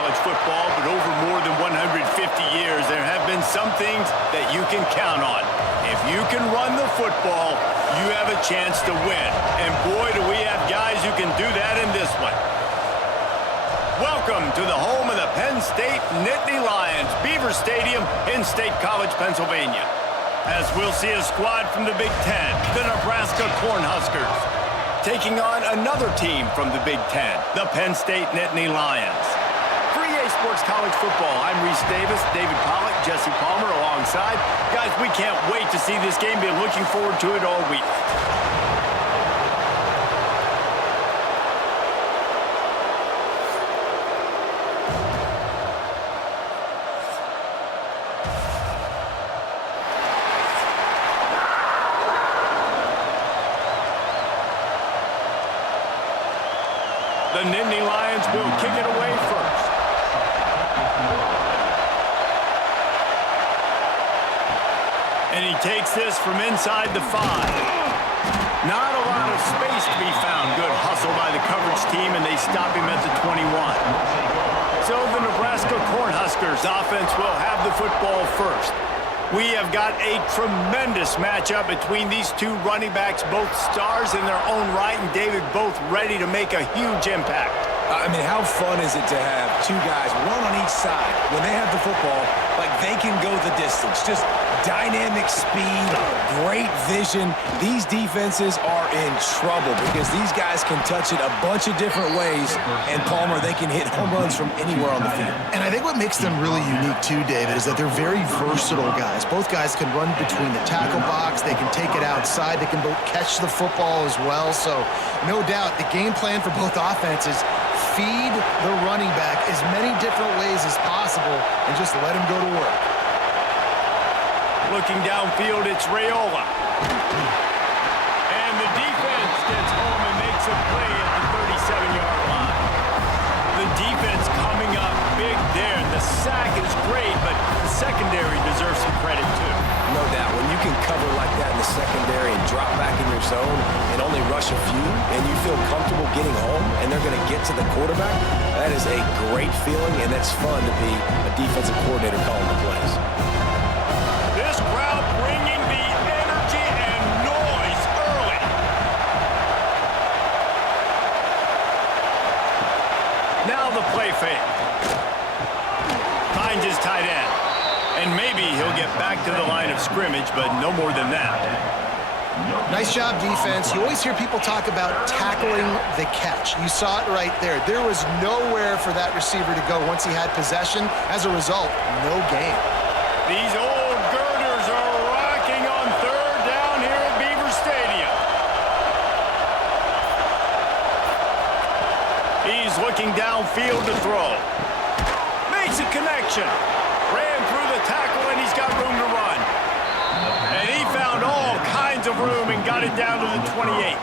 college football, but over more than 150 years, there have been some things that you can count on. If you can run the football, you have a chance to win. And boy, do we have guys who can do that in this one. Welcome to the home of the Penn State Nittany Lions, Beaver Stadium in State College, Pennsylvania. As we'll see a squad from the Big Ten, the Nebraska Huskers, taking on another team from the Big Ten, the Penn State Nittany Lions. For EA Sports College Football, I'm Reese Davis, David Pollack, Jesse Palmer alongside. Guys, we can't wait to see this game. Been looking forward to it all week. The Nittany Lions will kick it away first. And he takes this from inside the 5. Not a lot of space to be found. Good hustle by the coverage team, and they stop him at the 21. So the Nebraska Cornhuskers offense will have the football first. We have got a tremendous matchup between these two running backs, both stars in their own right, and David, both ready to make a huge impact. I mean, how fun is it to have two guys, one on each side, when they have the football, like they can go the distance. Just dynamic speed, great vision. These defenses are in trouble because these guys can touch it a bunch of different ways, and Palmer, they can hit home runs from anywhere on the field. And I think what makes them really unique too, David, is that they're very versatile guys. Both guys can run between the tackle box, they can take it outside, they can both catch the football as well. So no doubt the game plan for both offenses, feed the running back as many different ways as possible and just let him go to work. Looking downfield, it's Raiola. And the defense gets home and makes a play at the 37-yard line. The defense coming up big there. The sack is great, but the secondary deserves some credit too. No doubt. When you can cover like that in the secondary and drop back in your zone and only rush a few, and you feel comfortable getting home, and they're going to get to the quarterback, that is a great feeling, and it's fun to be a defensive coordinator calling the plays. This crowd bringing the energy and noise early. Now the play fake. Finds his tight end. And maybe he'll get back to the line of scrimmage, but no more than that. Nice job, defense. You always hear people talk about tackling the catch. You saw it right there. There was nowhere for that receiver to go once he had possession. As a result, no gain. These old girders are rocking on third down here at Beaver Stadium. He's looking downfield to throw. Makes a connection. Ran through the tackle, and he's got room to run. And he found all kinds of room and got it down to the 28.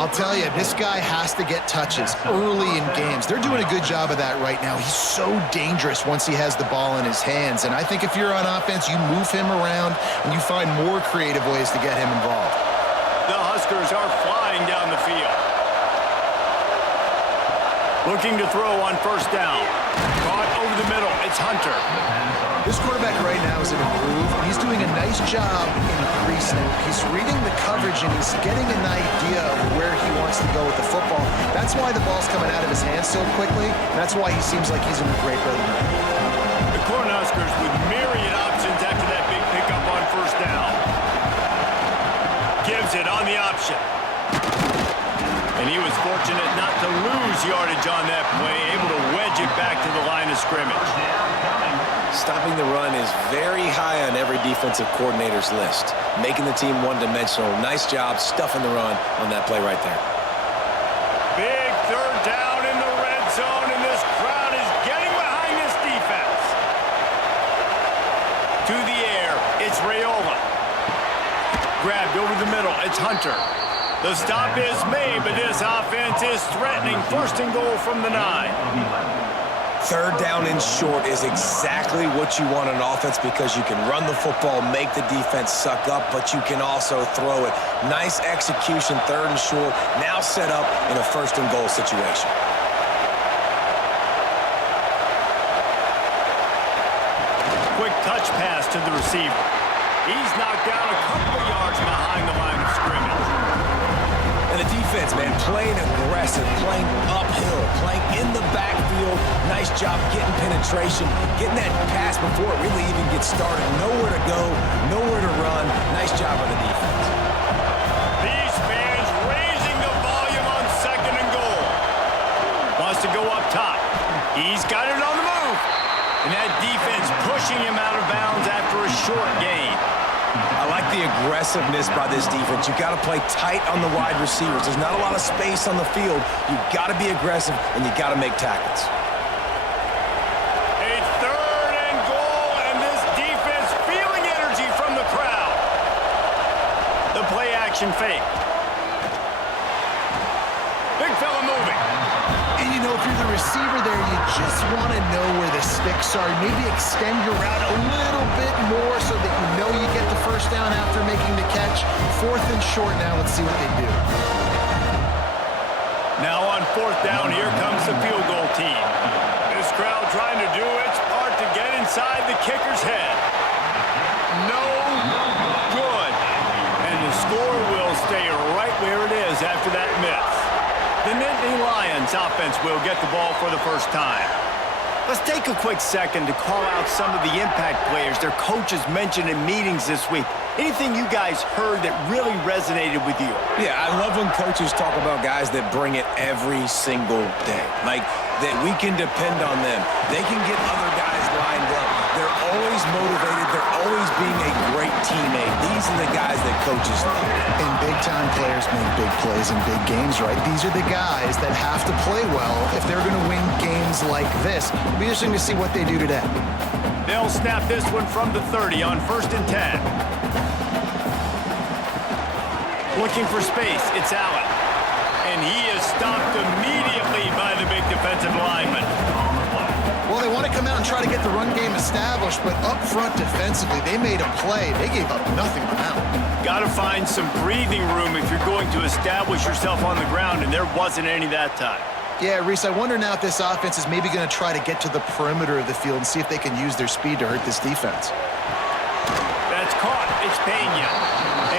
I'll tell you, this guy has to get touches early in games. They're doing a good job of that right now. He's so dangerous once he has the ball in his hands. And I think if you're on offense, you move him around and you find more creative ways to get him involved. The Huskers are flying down the field. Looking to throw on first down. Caught over the middle. It's Hunter. This quarterback right now is in a groove, and he's doing a nice job increasing it. He's reading the coverage, and he's getting an idea of where he wants to go with the football. That's why the ball's coming out of his hands so quickly, and that's why he seems like he's in a great rhythm. The Cornhuskers with myriad options after that big pickup on first down. Gives it on the option. And he was fortunate not to lose yardage on that play, able to wedge it back to the line of scrimmage. Stopping the run is very high on every defensive coordinator's list. Making the team one-dimensional. Nice job stuffing the run on that play right there. Big third down in the red zone, and this crowd is getting behind this defense. To the air, it's Raiola. Grabbed over the middle, it's Hunter. The stop is made, but this offense is threatening. First and goal from the 9. Third down and short is exactly what you want on offense because you can run the football, make the defense suck up, but you can also throw it. Nice execution, third and short, now set up in a first and goal situation. touch pass to the receiver. He's knocked down a couple of yards behind the line of scrimmage. And the defense, man, playing aggressive, playing uphill, playing in the backfield. Nice job getting penetration, getting that pass before it really even gets started. Nowhere to go, nowhere to run. Nice job by the defense. These fans raising the volume on 2nd and goal. Wants to go up top. He's got it on the move. And that defense pushing him out of bounds after a short gain. I like the aggressiveness by this defense. You've got to play tight on the wide receivers. There's not a lot of space on the field. You've got to be aggressive, and you've got to make tackles. A 3rd and goal, and this defense feeling energy from the crowd. The play action fake. Big fella moving. And, you know, if you're the receiver there, you just want to know where the sticks are. Maybe extend your route a little bit more so that you know you get the first down after making the catch. 4th and short now. Let's see what they do. Now on 4th down, here comes the field goal team. This crowd trying to do its part to get inside the kicker's head. No good. And the score will stay right where it is after that miss. The Nittany Lions offense will get the ball for the first time. Let's take a quick second to call out some of the impact players their coaches mentioned in meetings this week. Anything you guys heard that really resonated with you? Yeah, I love when coaches talk about guys that bring it every single day. Like, that we can depend on them. They can get other guys lined up. They're always motivated. They're always being a great teammate. These are the guys that coaches love. And big-time players make big plays in big games, right? These are the guys that have to play well if they're going to win games like this. It'll be interesting to see what they do today. They'll snap this one from the 30 on 1st and 10. Looking for space, it's Allen. And he is stopped immediately by the big defensive lineman. Well, they want to come out and try to get the run game established, but up front defensively, they made a play. They gave up nothing but Allen. Got to find some breathing room if you're going to establish yourself on the ground, and there wasn't any that time. Yeah, Reese, I wonder now if this offense is maybe going to try to get to the perimeter of the field and see if they can use their speed to hurt this defense. That's caught. It's Pena.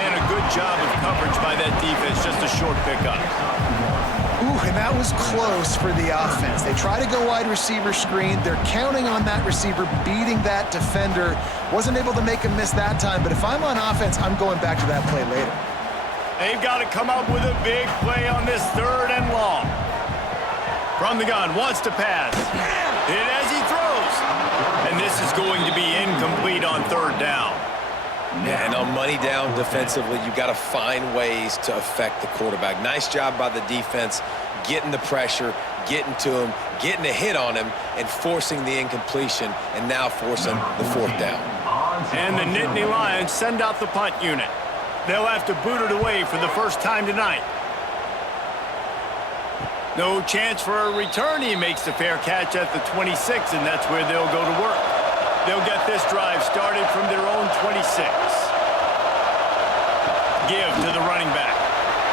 And a good job of coverage by that defense. Just a short pickup. Ooh, and that was close for the offense. They try to go wide receiver screen. They're counting on that receiver beating that defender. Wasn't able to make him miss that time, but if I'm on offense, I'm going back to that play later. They've got to come up with a big play on this 3rd and long. From the gun, wants to pass. Hit as he throws. And this is going to be incomplete on 3rd down. Yeah, and on money down defensively, you've got to find ways to affect the quarterback. Nice job by the defense, getting the pressure, getting to him, getting a hit on him, and forcing the incompletion, and now forcing the 4th down. And the Nittany Lions send out the punt unit. They'll have to boot it away for the first time tonight. No chance for a return. He makes the fair catch at the 26, and that's where they'll go to work. They'll get this drive started from their own 26. Give to the running back.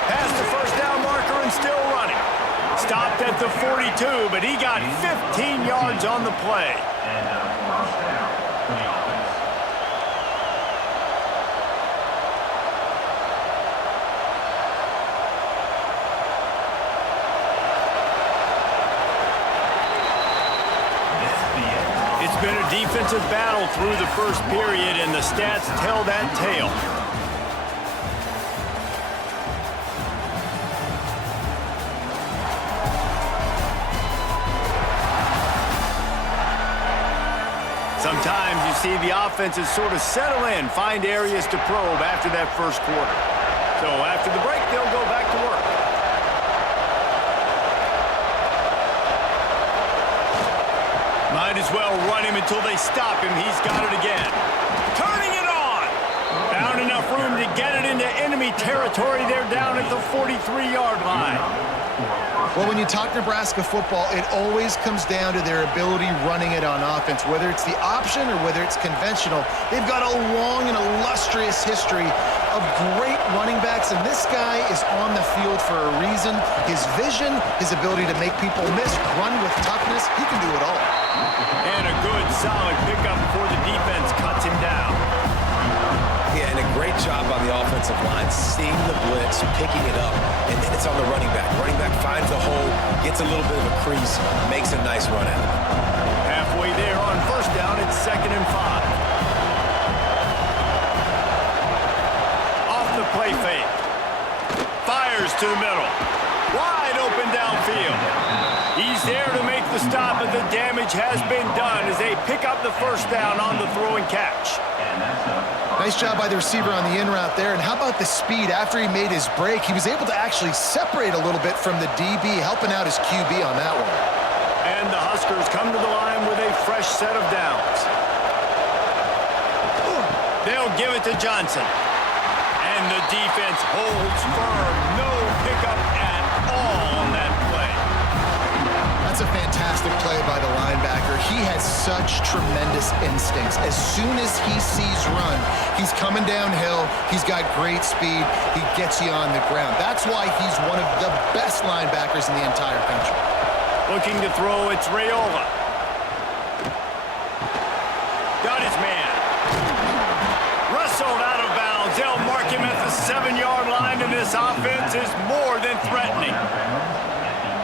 Past the first down marker and still running. Stopped at the 42, but he got 15 yards on the play. It's been a defensive battle through the first period, and the stats tell that tale. Sometimes you see the offenses sort of settle in, find areas to probe after that first quarter. So after the break, they'll go back to work. Might as well run him until they stop him. He's got it again. Turning it on. Found enough room to get it into enemy territory. They're down at the 43-yard line. Well, when you talk Nebraska football, it always comes down to their ability running it on offense. Whether it's the option or whether it's conventional, they've got a long and illustrious history of great running backs, and this guy is on the field for a reason. His vision, his ability to make people miss, run with toughness, he can do it all. And a good, solid pickup before the defense cuts Great job on the offensive line, seeing the blitz, picking it up, and then it's on the running back. Running back finds a hole, gets a little bit of a crease, makes a nice run out of it. Halfway there on first down, it's 2nd and 5. Off the play fake. Fires to the middle. Wide open downfield. He's there to make the stop, but the damage has been done as they pick up the first down on the throw and catch. Nice job by the receiver on the in route there. And how about the speed? After he made his break, he was able to actually separate a little bit from the DB, helping out his QB on that one. And the Huskers come to the line with a fresh set of downs. They'll give it to Johnson. And the defense holds firm. No pickup at all on that play. That's a fantastic play by the linebacker. He has such tremendous instincts. As soon as he sees run, he's coming downhill. He's got great speed. He gets you on the ground. That's why he's one of the best linebackers in the entire country. Looking to throw, it's Raiola. Got his man. Wrestled out of bounds. They'll mark him at the 7-yard line, and this offense is more than threatening.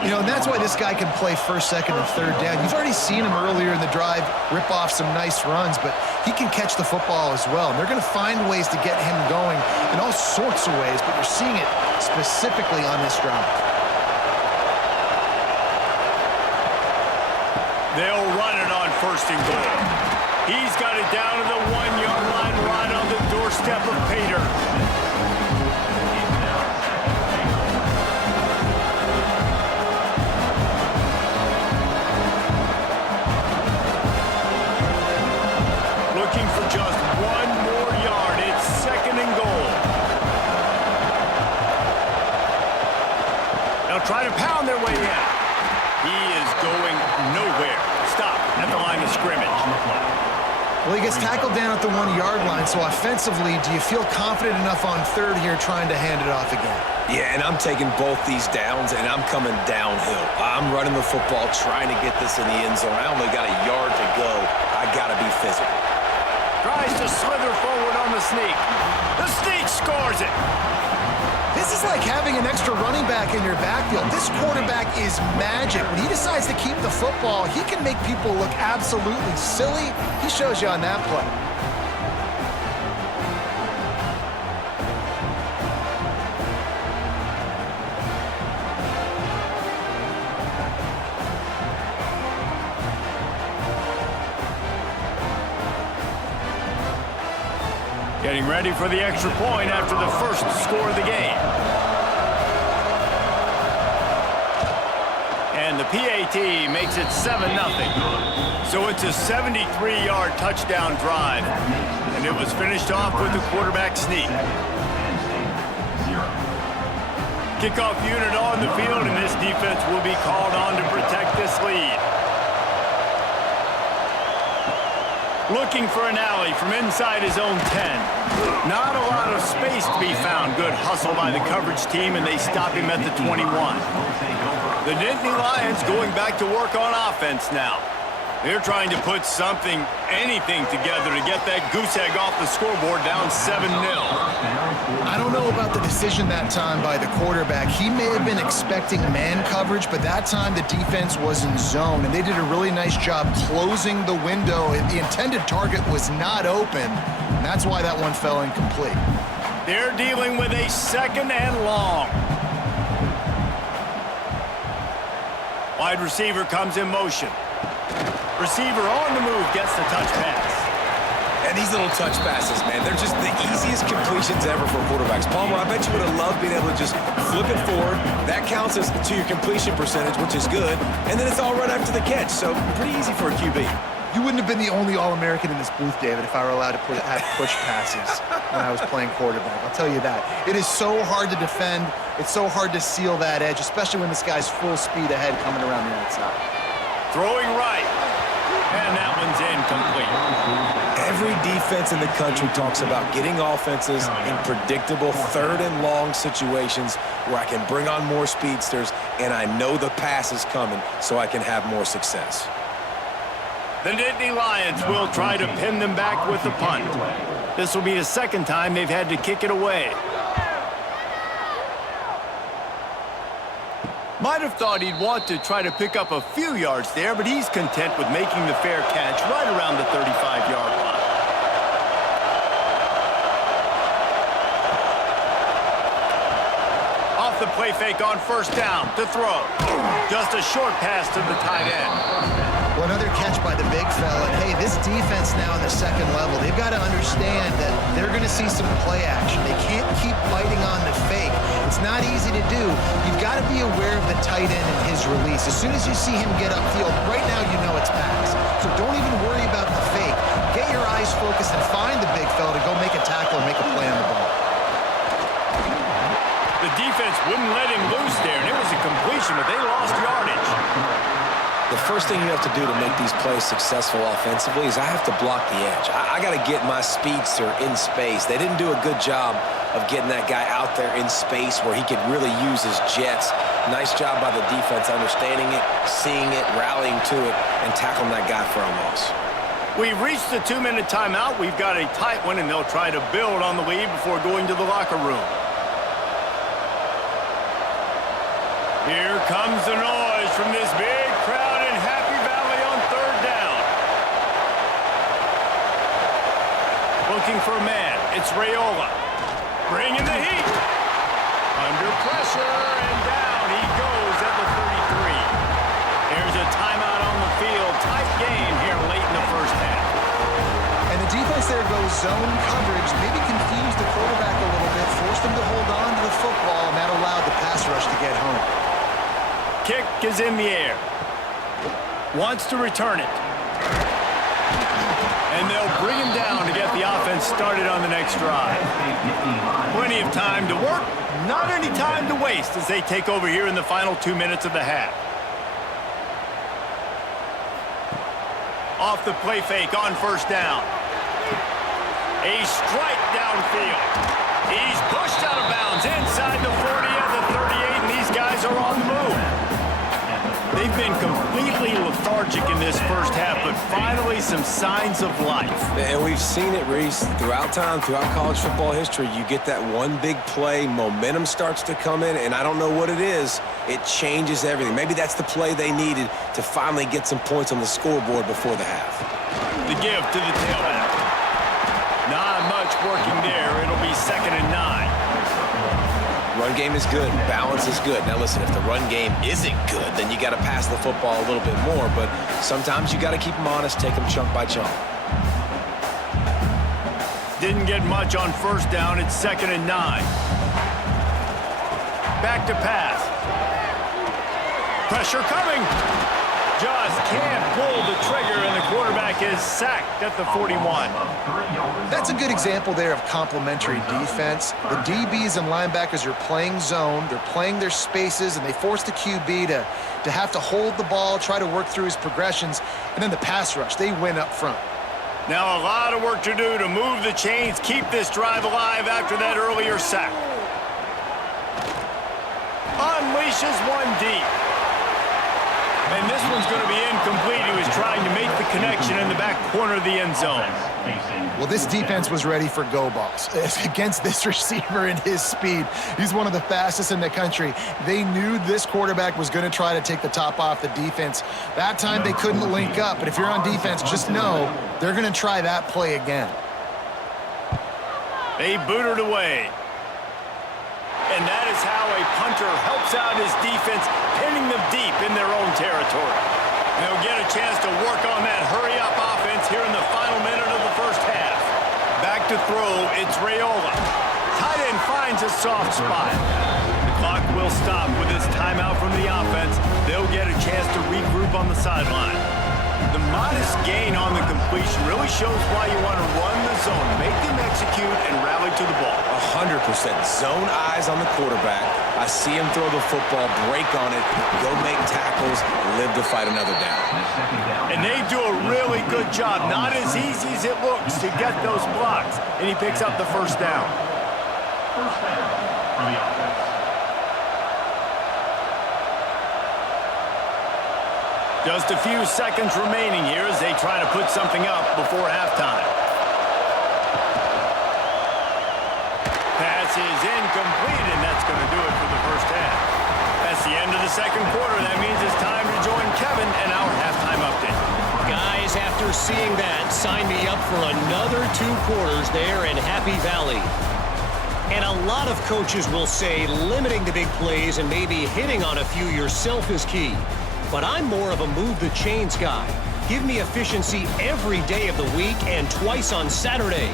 You know, and that's why this guy can play first, second, and third down. You've already seen him earlier in the drive rip off some nice runs, but he can catch the football as well. And they're going to find ways to get him going in all sorts of ways, but you're seeing it specifically on this drive. They'll run it on 1st and goal. He's got it down to the 1-yard line right on the doorstep of Pater. Looking for just 1 more yard. It's 2nd and goal. They'll try to pound their way in. He is going nowhere. Stop at the line of scrimmage. Well, he gets tackled down at the 1-yard line, so offensively, do you feel confident enough on third here trying to hand it off again? Yeah, and I'm taking both these downs, and I'm coming downhill. I'm running the football, trying to get this in the end zone. I only got a yard to go. I got to be physical. Tries to slither forward on the sneak. The sneak scores it. This is like having an extra running back in your backfield. This quarterback is magic. When he decides to keep the football, he can make people look absolutely silly. He shows you on that play. Getting ready for the extra point after the first score of the game. And the PAT makes it 7-0. So it's a 73-yard touchdown drive. And it was finished off with the quarterback sneak. Kickoff unit on the field, and this defense will be called on to protect this lead. Looking for an alley from inside his own 10. Not a lot of space to be found. Good hustle by the coverage team, and they stop him at the 21. The Nittany Lions going back to work on offense now. They're trying to put something, anything together to get that goose egg off the scoreboard down 7-0. I don't know about the decision that time by the quarterback. He may have been expecting man coverage, but that time the defense was in zone, and they did a really nice job closing the window. The intended target was not open, and that's why that one fell incomplete. They're dealing with a 2nd and long. Wide receiver comes in motion. Receiver on the move gets the touch pass. And these little touch passes, man, they're just the easiest completions ever for quarterbacks. Palmer, I bet you would have loved being able to just flip it forward. That counts as to your completion percentage, which is good. And then it's all right after the catch, so pretty easy for a QB. You wouldn't have been the only All-American in this booth, David, if I were allowed to have push passes when I was playing quarterback. I'll tell you that. It is so hard to defend. It's so hard to seal that edge, especially when this guy's full speed ahead coming around the outside. Throwing right. And that one's incomplete. Every defense in the country talks about getting offenses in predictable 3rd and long situations where I can bring on more speedsters and I know the pass is coming so I can have more success. The Nittany Lions will try to pin them back with the punt. This will be the second time they've had to kick it away. Might have thought he'd want to try to pick up a few yards there, but he's content with making the fair catch right around the 35-yard line. Off the play fake on first down to throw. Just a short pass to the tight end. Well, another catch by the big fella. And, hey, this defense now in the second level, they've got to understand that they're going to see some play action. They can't keep biting on the fake. It's not easy to do. You've got to be aware of the tight end and his release. As soon as you see him get upfield, right now you know it's pass. So don't even worry about the fake. Get your eyes focused and find the big fella to go make a tackle or make a play on the ball. The defense wouldn't let him loose there, and it was a completion, but they lost yardage. The first thing you have to do to make these plays successful offensively is I have to block the edge. I got to get my speedster in space. They didn't do a good job of getting that guy out there in space where he could really use his jets. Nice job by the defense understanding it, seeing it, rallying to it, and tackling that guy for a loss. We've reached the 2-minute timeout. We've got a tight one, and they'll try to build on the lead before going to the locker room. Here comes the noise from this big crowd in Happy Valley on third down. Looking for a man. It's Raiola. Bringing the heat. Under pressure, and down he goes at the 33. There's a timeout on the field. Tight game here late in the first half. And the defense there goes zone coverage, maybe confused the quarterback a little bit, forced him to hold on to the football, and that allowed the pass rush to get home. Kick is in the air. Wants to return it. And they'll bring him down to get the offense started on the next drive. Plenty of time to work, not any time to waste as they take over here in the final 2 minutes of the half. Off the play fake on first down. A strike downfield. He's pushed out of bounds inside the 40 of the 38, and these guys are on the move. They've been completely lethargic in this first half, but finally some signs of life. And we've seen it, Reese, throughout time, throughout college football history. You get that one big play, momentum starts to come in, and I don't know what it is. It changes everything. Maybe that's the play they needed to finally get some points on the scoreboard before the half. The give to the tailback. Not much working there. It'll be 2nd and 9. Run game is good. Balance is good. Now, listen, if the run game isn't good, then you got to pass the football a little bit more. But sometimes you got to keep them honest, take them chunk by chunk. Didn't get much on first down. It's 2nd and 9. Back to pass. Pressure coming. Just can't pull the trigger, and the quarterback is sacked at the 41. That's a good example there of complementary defense. The DBs and linebackers are playing zone, they're playing their spaces, and they force the QB to have to hold the ball, try to work through his progressions, and then the pass rush, they win up front. Now a lot of work to do to move the chains, keep this drive alive after that earlier sack. Unleashes one deep. And this one's going to be incomplete. He was trying to make the connection in the back corner of the end zone. Well, this defense was ready for go balls. Against this receiver and his speed, he's one of the fastest in the country. They knew this quarterback was going to try to take the top off the defense. That time they couldn't link up, but if you're on defense, just know they're going to try that play again. They booted away. And that is how a punter helps out his defense, pinning them deep in their own territory. They'll get a chance to work on that hurry-up offense here in the final minute of the first half. Back to throw, it's Raiola. Tight end finds a soft spot. The clock will stop with this timeout from the offense. They'll get a chance to regroup on the sideline. The modest gain on the completion really shows why you want to run the zone, make them execute, and rally to the ball. 100%. Zone eyes on the quarterback. I see him throw the football, break on it, go make tackles, live to fight another down. And they do a really good job. Not as easy as it looks to get those blocks. And he picks up the first down. First down for the offense. Just a few seconds remaining here as they try to put something up before halftime. pass is incomplete, and that's going to do it for the first half. That's the end of the second quarter. That means it's time to join Kevin and our halftime update. Guys, after seeing that, sign me up for another 2 quarters there in Happy Valley. And a lot of coaches will say limiting the big plays and maybe hitting on a few yourself is key. But I'm more of a move the chains guy. Give me efficiency every day of the week and twice on Saturday.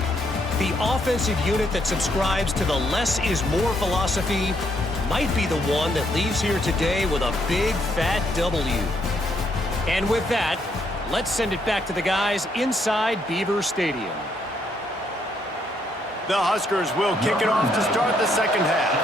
The offensive unit that subscribes to the less is more philosophy might be the one that leaves here today with a big fat W. And with that, let's send it back to the guys inside Beaver Stadium. The Huskers will kick it off to start the second half.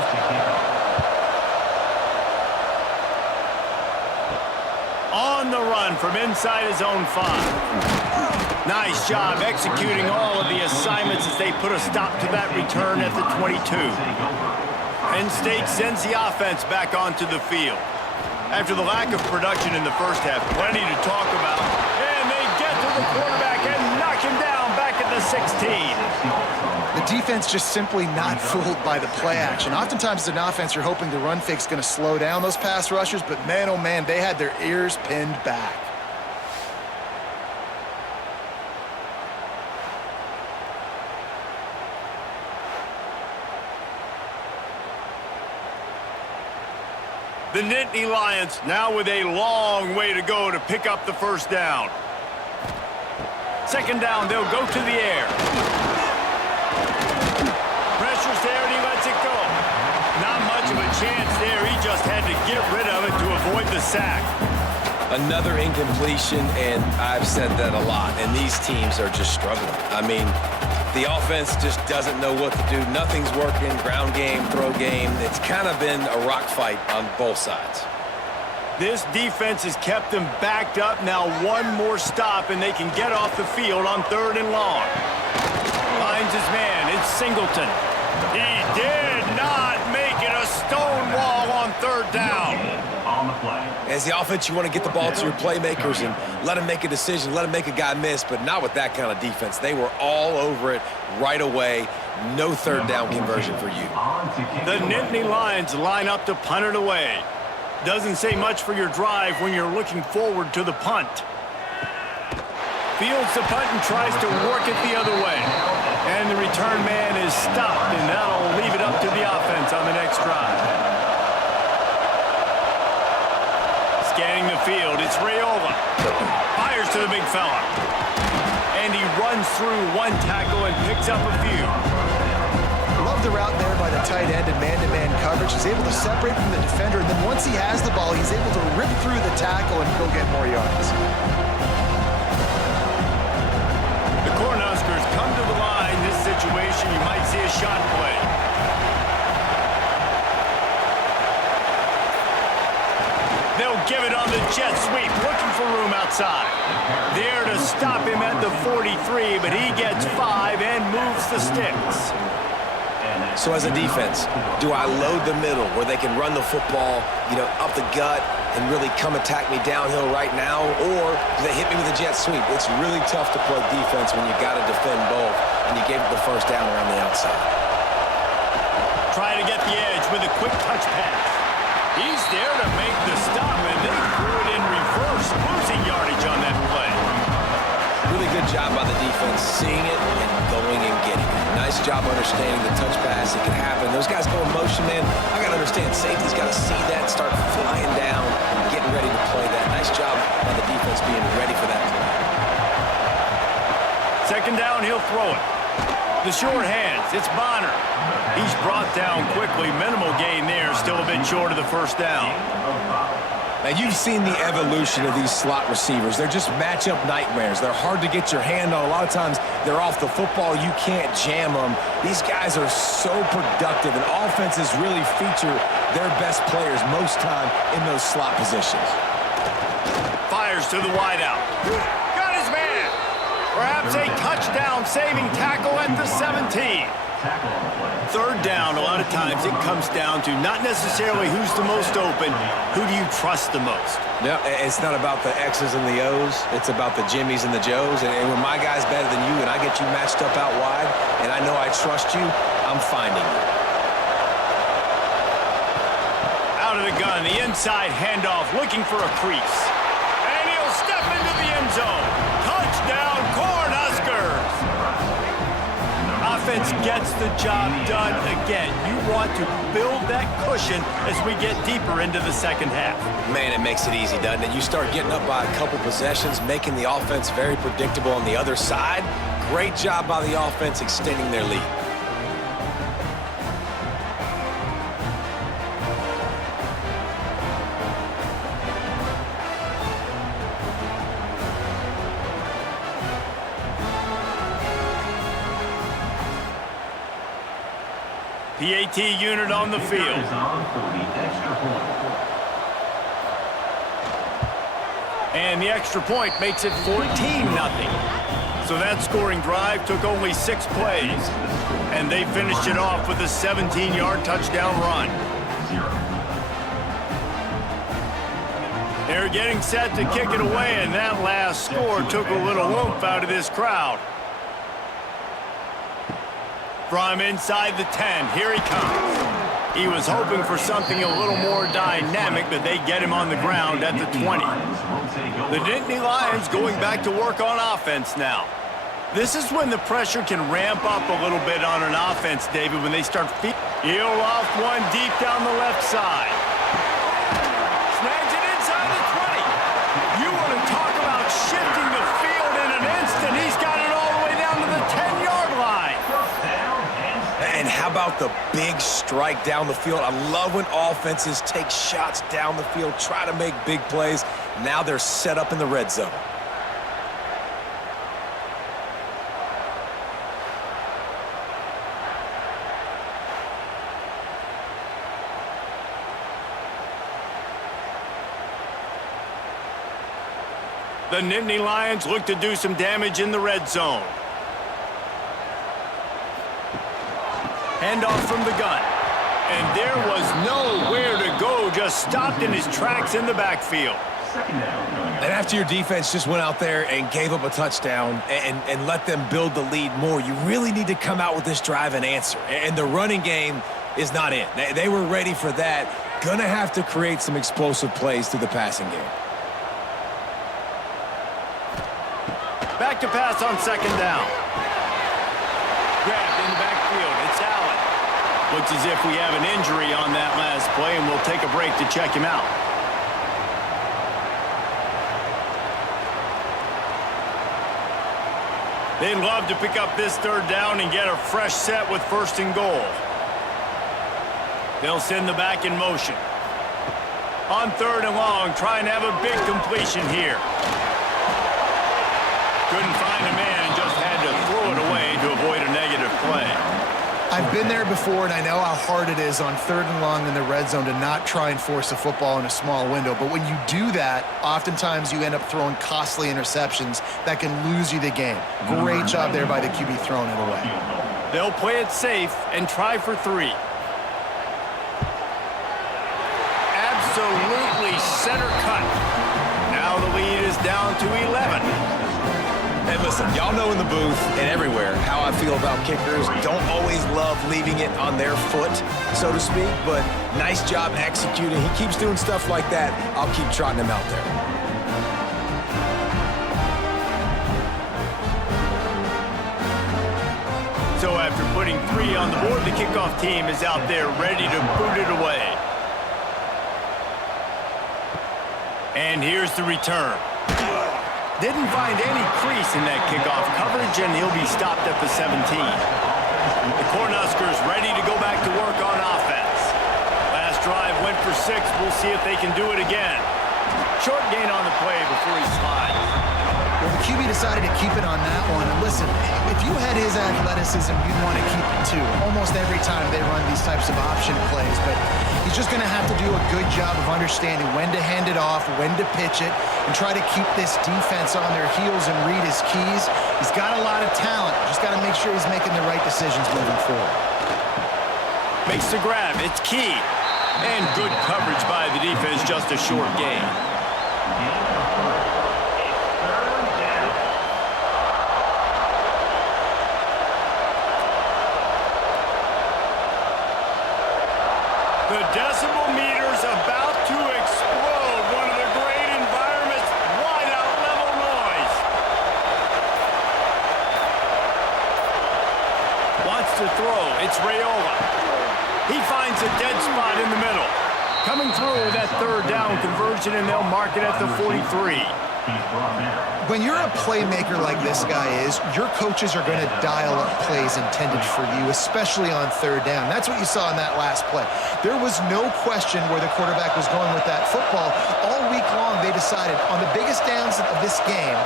On the run from inside his own 5. Nice job executing all of the assignments as they put a stop to that return at the 22. Penn State sends the offense back onto the field. After the lack of production in the first half, plenty to talk about. And they get to the quarterback and knock him down back at the 16. The defense just simply not fooled by the play action. Oftentimes as an offense, you're hoping the run fake's going to slow down those pass rushers, but man, oh man, they had their ears pinned back. The Nittany Lions now with a long way to go to pick up the first down. Second down, they'll go to the air. Pressure's there and he lets it go. Not much of a chance there. He just had to get rid of it to avoid the sack. Another incompletion, and I've said that a lot, and these teams are just struggling. I mean, the offense just doesn't know what to do. Nothing's working, ground game, throw game. It's kind of been a rock fight on both sides. This defense has kept them backed up. Now one more stop, and they can get off the field on 3rd and long. Finds his man. It's Singleton. He did not make it a stone wall on 3rd down. On the play. As the offense, you want to get the ball to your playmakers and let them make a decision, let them make a guy miss, but not with that kind of defense. They were all over it right away. No 3rd down conversion for you. The Nittany Lions line up to punt it away. Doesn't say much for your drive when you're looking forward to the punt. Fields the punt and tries to work it the other way. And the return man is stopped, and that'll leave it up to the offense on the next drive. Scanning the field, it's Rayola. Fires to the big fella. And he runs through one tackle and picks up a few. Love the route there by the tight end and man-to-man coverage. He's able to separate from the defender, and then once he has the ball, he's able to rip through the tackle and go get more yards. The Cornhuskers come to the line. This situation, you might see a shot play. They'll give it on the jet sweep, looking for room outside. There to stop him at the 43, but he gets 5 and moves the sticks. So as a defense, do I load the middle where they can run the football, up the gut and really come attack me downhill right now, or do they hit me with a jet sweep? It's really tough to play defense when you got to defend both, and you gave it the first down around the outside. Try to get the edge with a quick touch pass. He's there to make the stop, and they threw it in reverse, losing yardage on that play. Really good job by the defense, seeing it and going and getting it. Nice job understanding the touch pass. It can happen. Those guys go in motion, man. I got to understand, safety's got to see that, start flying down, getting ready to play that. Nice job by the defense being ready for that play. Second down, he'll throw it. The short hands, it's Bonner. He's brought down quickly. Minimal gain there, still a bit short of the first down. Now, you've seen the evolution of these slot receivers. They're just matchup nightmares. They're hard to get your hand on. A lot of times, they're off the football. You can't jam them. These guys are so productive, and offenses really feature their best players most time in those slot positions. Fires to the wideout. Got his man. Perhaps a touchdown-saving tackle at the 17. Third down, a lot of times it comes down to not necessarily who's the most open, who do you trust the most? Yeah, it's not about the X's and the O's. It's about the Jimmies and the Joes. And when my guy's better than you and I get you matched up out wide and I know I trust you, I'm finding you. on the inside handoff, looking for a crease. And he'll step into the end zone. Touchdown, Huskers! Offense gets the job done again. You want to build that cushion as we get deeper into the second half. Man, it makes it easy, doesn't it? You start getting up by a couple possessions, making the offense very predictable on the other side. Great job by the offense extending their lead. PAT unit on the field. Is on for the extra point. And the extra point makes it 14-0. So that scoring drive took only 6 plays. And they finished it off with a 17-yard touchdown run. They're getting set to kick it away, and that last score took a little oomph out of this crowd. From inside the 10, here he comes. He was hoping for something a little more dynamic, but they get him on the ground at the 20. The Nittany Lions going back to work on offense now. This is when the pressure can ramp up a little bit on an offense, David, when they start heel off one deep down the left side. Snags it inside the 20. You want to talk about shifting the field in an instant. He's got it all the way down to the 10-yard line. And how about the big strike down the field? I love when offenses take shots down the field, try to make big plays. Now they're set up in the red zone. The Nittany Lions look to do some damage in the red zone. Handoff from the gun. And there was nowhere to go, just stopped in his tracks in the backfield. And after your defense just went out there and gave up a touchdown and let them build the lead more, you really need to come out with this drive and answer. And the running game is not it. They were ready for that. Gonna have to create some explosive plays through the passing game. Back to pass on second down. Grabbed in the backfield. It's Allen. Looks as if we have an injury on that last play, and we'll take a break to check him out. They'd love to pick up this third down and get a fresh set with first and goal. They'll send the back in motion. On third and long, trying to have a big completion here. Couldn't find a man and just had to throw it away to avoid a negative play. I've been there before, and I know how hard it is on third and long in the red zone to not try and force a football in a small window. But when you do that, oftentimes you end up throwing costly interceptions that can lose you the game. Great job there by the QB throwing it away. They'll play it safe and try for 3. Absolutely center cut. Now the lead is down to 11. And listen, y'all know in the booth and everywhere how I feel about kickers. Don't always love leaving it on their foot, so to speak, but nice job executing. He keeps doing stuff like that. I'll keep trotting him out there. So after putting 3 on the board, the kickoff team is out there ready to boot it away. And here's the return. Didn't find any crease in that kickoff coverage, and he'll be stopped at the 17. The Cornhuskers ready to go back to work on offense. Last drive went for 6. We'll see if they can do it again. Short gain on the play before he slides. Well, the QB decided to keep it on that one. And listen, if you had his athleticism, you'd want to keep it too. Almost every time they run these types of option plays. But he's just going to have to do a good job of understanding when to hand it off, when to pitch it, and try to keep this defense on their heels and read his keys. He's got a lot of talent. Just got to make sure he's making the right decisions moving forward. Makes the grab. It's key. And good coverage by the defense, just a short gain. The decibel meter's about to to throw. It's Raiola. He finds a dead spot in the middle. Coming through that third down conversion, and they'll mark it at the 43. When you're a playmaker like this guy is, your coaches are going to dial up plays intended for you, especially on third down. That's what you saw in that last play. There was no question where the quarterback was going with that football. All week long, they decided on the biggest downs of this game,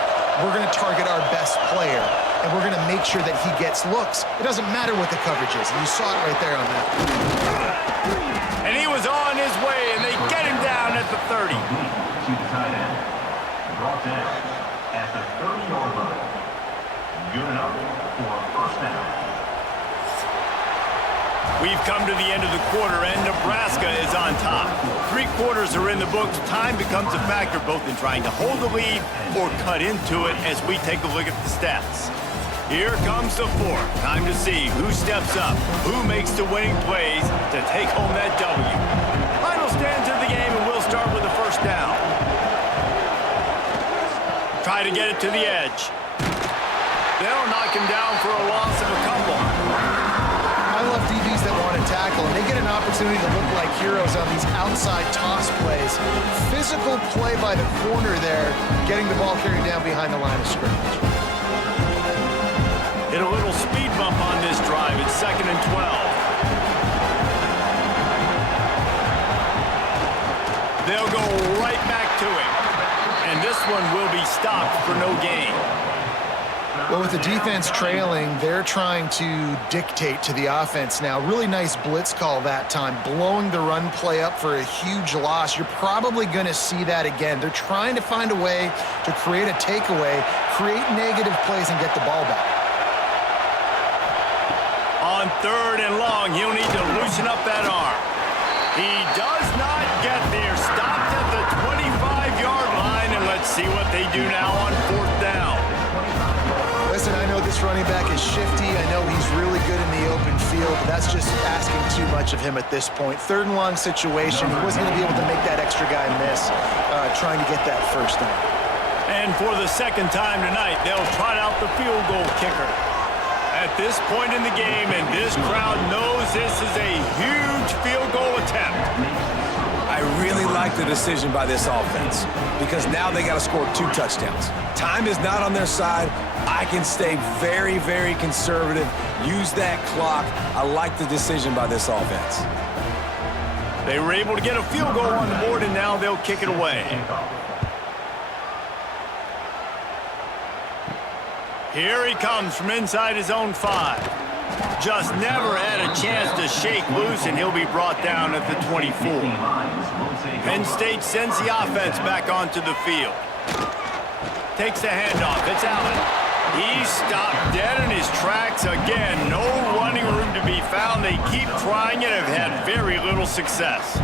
we're going to target our best player, and we're going to make sure that he gets looks. It doesn't matter what the coverage is, and you saw it right there on that. And he was on his way, and they get him down at the 30. To the tight end. Brought down at the 30-yard line. Good enough for a first down. We've come to the end of the quarter, and Nebraska is on top. 3 quarters are in the books. Time becomes a factor both in trying to hold the lead or cut into it as we take a look at the stats. Here comes the fourth. Time to see who steps up, who makes the winning plays to take home that W. Final stands of the game, and we'll start with the first down. Try to get it to the edge. They'll knock him down for a loss of a couple. I love DBs that want to tackle, and they get an opportunity to look like heroes on these outside toss plays. Physical play by the corner there, getting the ball carried down behind the line of scrimmage. Hit a little speed bump on this drive. It's 2nd and 12. They'll go right back to him. And this one will be stopped for no gain. Well, with the defense trailing, they're trying to dictate to the offense now. Really nice blitz call that time, blowing the run play up for a huge loss. You're probably going to see that again. They're trying to find a way to create a takeaway, create negative plays, and get the ball back. On 3rd and long, he'll need to loosen up that arm. He does not get there. Stopped at the 25-yard line, and let's see what they do now on 4th down. Listen, I know this running back is shifty. I know he's really good in the open field, but that's just asking too much of him at this point. 3rd and long situation. He wasn't going to be able to make that extra guy miss, trying to get that first down. And for the 2nd time tonight, they'll trot out the field goal kicker. At this point in the game, and this crowd knows this is a huge field goal attempt. I really like the decision by this offense because now they got to score 2 touchdowns. Time is not on their side. I can stay very, very conservative, use that clock. I like the decision by this offense. They were able to get a field goal on the board, and now they'll kick it away. Here he comes from inside his own 5. Just never had a chance to shake loose, and he'll be brought down at the 24. Penn State sends the offense back onto the field. Takes the handoff. It's Allen. He's stopped dead in his tracks again. No running room to be found. They keep trying it, have had very little success.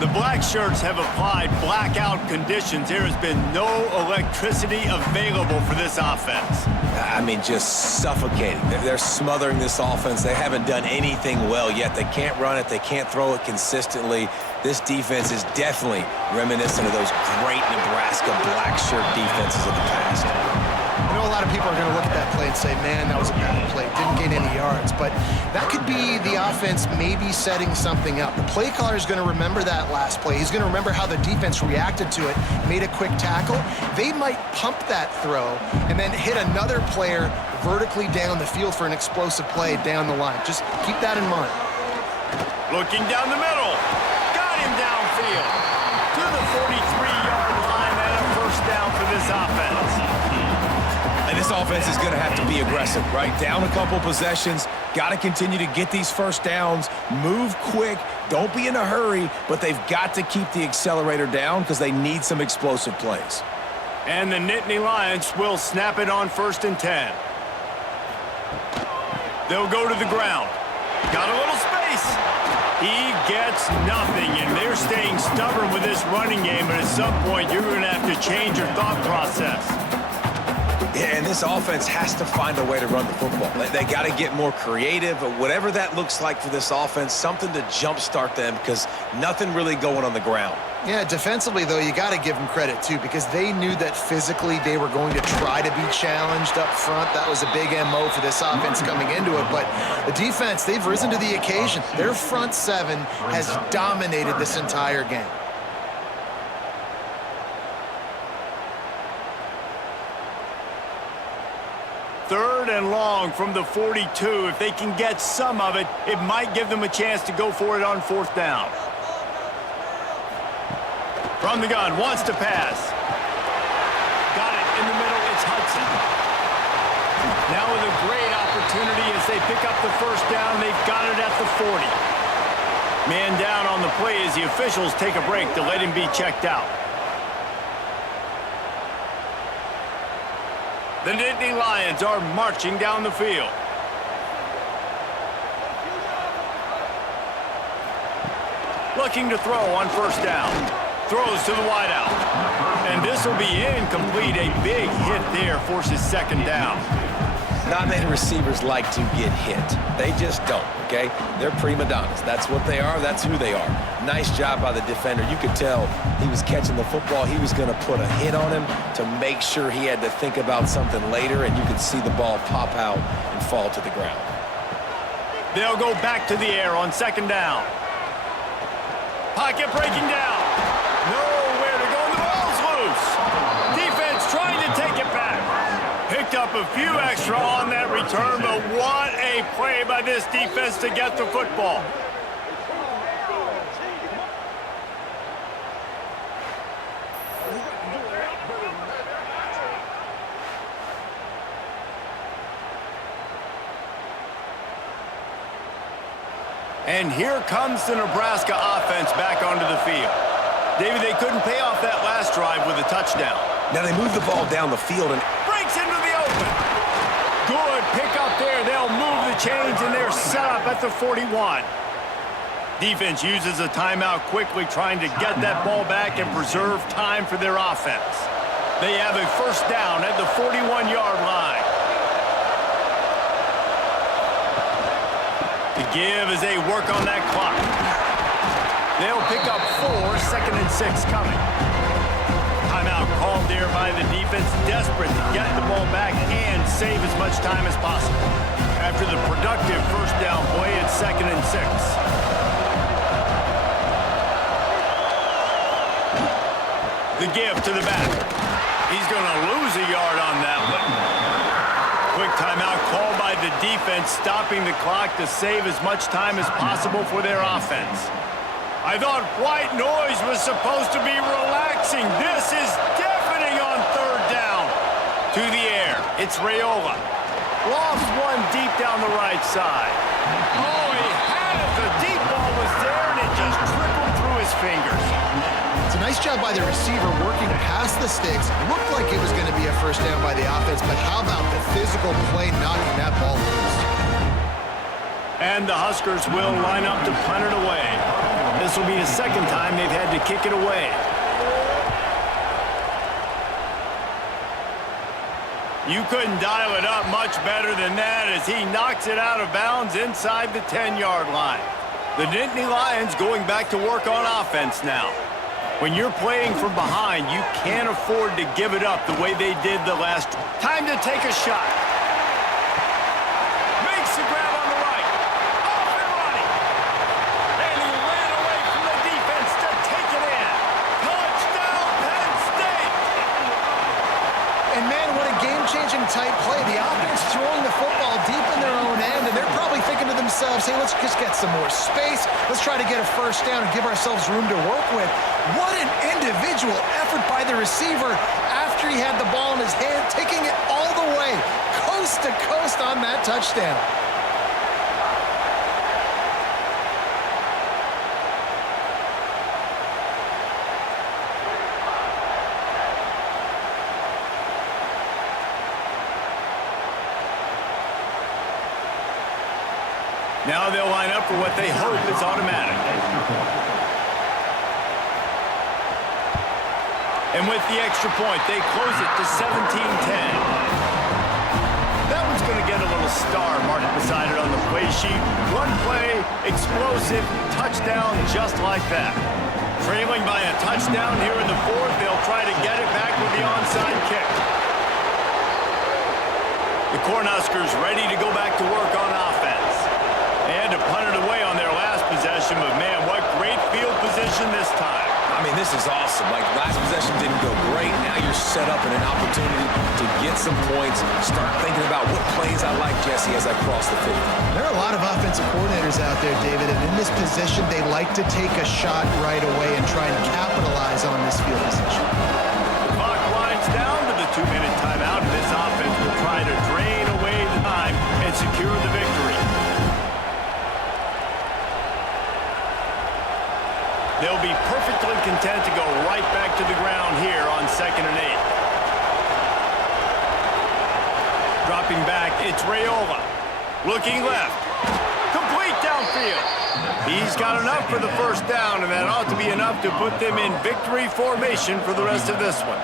The black shirts have applied blackout conditions. There has been no electricity available for this offense. I mean, just suffocating. They're smothering this offense. They haven't done anything well yet. They can't run it. They can't throw it consistently. This defense is definitely reminiscent of those great Nebraska black shirt defenses of the past. I know a lot of people are going to look at that play and say, man, that was a bad play. Didn't gain any yards. But that could be the offense maybe setting something up. The play caller is going to remember that last play. He's going to remember how the defense reacted to it, made a quick tackle. They might pump that throw and then hit another player vertically down the field for an explosive play down the line. Just keep that in mind. Looking down the middle. Got him downfield. To the 43-yard line, and a first down for this offense. And this offense is going to have to be aggressive, right? Down a couple possessions, got to continue to get these first downs, move quick, don't be in a hurry, but they've got to keep the accelerator down because they need some explosive plays. And the Nittany Lions will snap it on 1st and 10. They'll go to the ground. Got a little space. He gets nothing, and they're staying stubborn with this running game, but at some point you're going to have to change your thought process. Yeah, and this offense has to find a way to run the football. They got to get more creative, whatever that looks like for this offense, something to jumpstart them because nothing really going on the ground. Yeah, defensively, though, you got to give them credit, too, because they knew that physically they were going to try to be challenged up front. That was a big MO for this offense coming into it. But the defense, they've risen to the occasion. Their front seven has dominated this entire game. Third and long from the 42. If they can get some of it, it might give them a chance to go for it on fourth down. From the gun, wants to pass. Got it in the middle, it's Hudson. Now with a great opportunity as they pick up the first down, they've got it at the 40. Man down on the play as the officials take a break to let him be checked out. The Nittany Lions are marching down the field. Looking to throw on first down. Throws to the wideout. And this will be incomplete. A big hit there forces second down. Not many receivers like to get hit. They just don't, okay? They're prima donnas. That's what they are. That's who they are. Nice job by the defender. You could tell he was catching the football. He was going to put a hit on him to make sure he had to think about something later, and you could see the ball pop out and fall to the ground. They'll go back to the air on second down. Pocket breaking down. Nowhere to go. The ball's loose. Defense trying to take it back. Picked up a few extra on that return, but what a play by this defense to get the football. And here comes the Nebraska offense back onto the field. David, they couldn't pay off that last drive with a touchdown. Now they move the ball down the field and Breaks into the open. Good pick up there. They'll move the chains, and they're set up at the 41. Defense uses a timeout quickly, trying to get that ball back and preserve time for their offense. They have a first down at the 41-yard line. To give as they work on that clock. They'll pick up 4, second and 6 coming. Timeout called there by the defense, desperate to get the ball back and save as much time as possible. After the productive first down play, it's second and 6. The give to the back. He's going to lose a yard on that one. Quick timeout called by the defense, stopping the clock to save as much time as possible for their offense. I thought white noise was supposed to be relaxing. This is deafening on third down. To the air, it's Raiola. Lofts one deep down the right side. Oh, he had it. The deep ball was there, and it just trickled through his fingers. It's a nice job by the receiver working past the sticks. Looked like it was going to be a first down by the offense, but how about the physical play knocking that ball loose? And the Huskers will line up to punt it away. This will be the second time they've had to kick it away. You couldn't dial it up much better than that as he knocks it out of bounds inside the 10-yard line. The Nittany Lions going back to work on offense now. When you're playing from behind, you can't afford to give it up the way they did the last. Time to take a shot. Makes the grab on the right. Off and running. And he ran away from the defense to take it in. Touchdown, Penn State. And man, what a game-changing tight play. The offense throwing the football deep in their own end, and they're probably thinking to themselves, hey, let's just get some more space. Let's try to get a first down and give ourselves room to work with. What an individual effort by the receiver after he had the ball in his hand, taking it all the way, coast to coast on that touchdown. Now they'll line up for what they hope is automatic. And with the extra point, they close it to 17-10. star marked beside it on the play sheet. One play, explosive, touchdown just like that. Trailing by a touchdown here in the fourth. They'll try to get it back with the onside kick. The Cornhuskers ready to go back to work on offense. They had to punt it away on their last possession, but man, what great field position this time. I mean, this is awesome. Like, last possession didn't go great. Now you're set up in an opportunity to get some points. Start thinking about what plays I like, Jesse, as I cross the 50. There are a lot of offensive coordinators out there, David, and in this position, they like to take a shot right away and try and capitalize on this field position. The clock winds down to the 2-minute timeout, and this offense will try to drain away the time and secure the victory. They'll be perfectly content to go right back to the ground here on 2nd and 8. Dropping back, it's Raiola. Looking left. Complete downfield. He's got enough for the first down, and that ought to be enough to put them in victory formation for the rest of this one.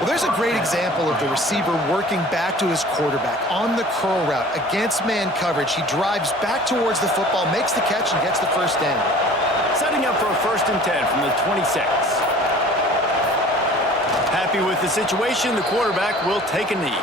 Well, there's a great example of the receiver working back to his quarterback on the curl route against man coverage. He drives back towards the football, makes the catch, and gets the first down. Setting up for a 1st and 10 from the 26. Happy with the situation, the quarterback will take a knee.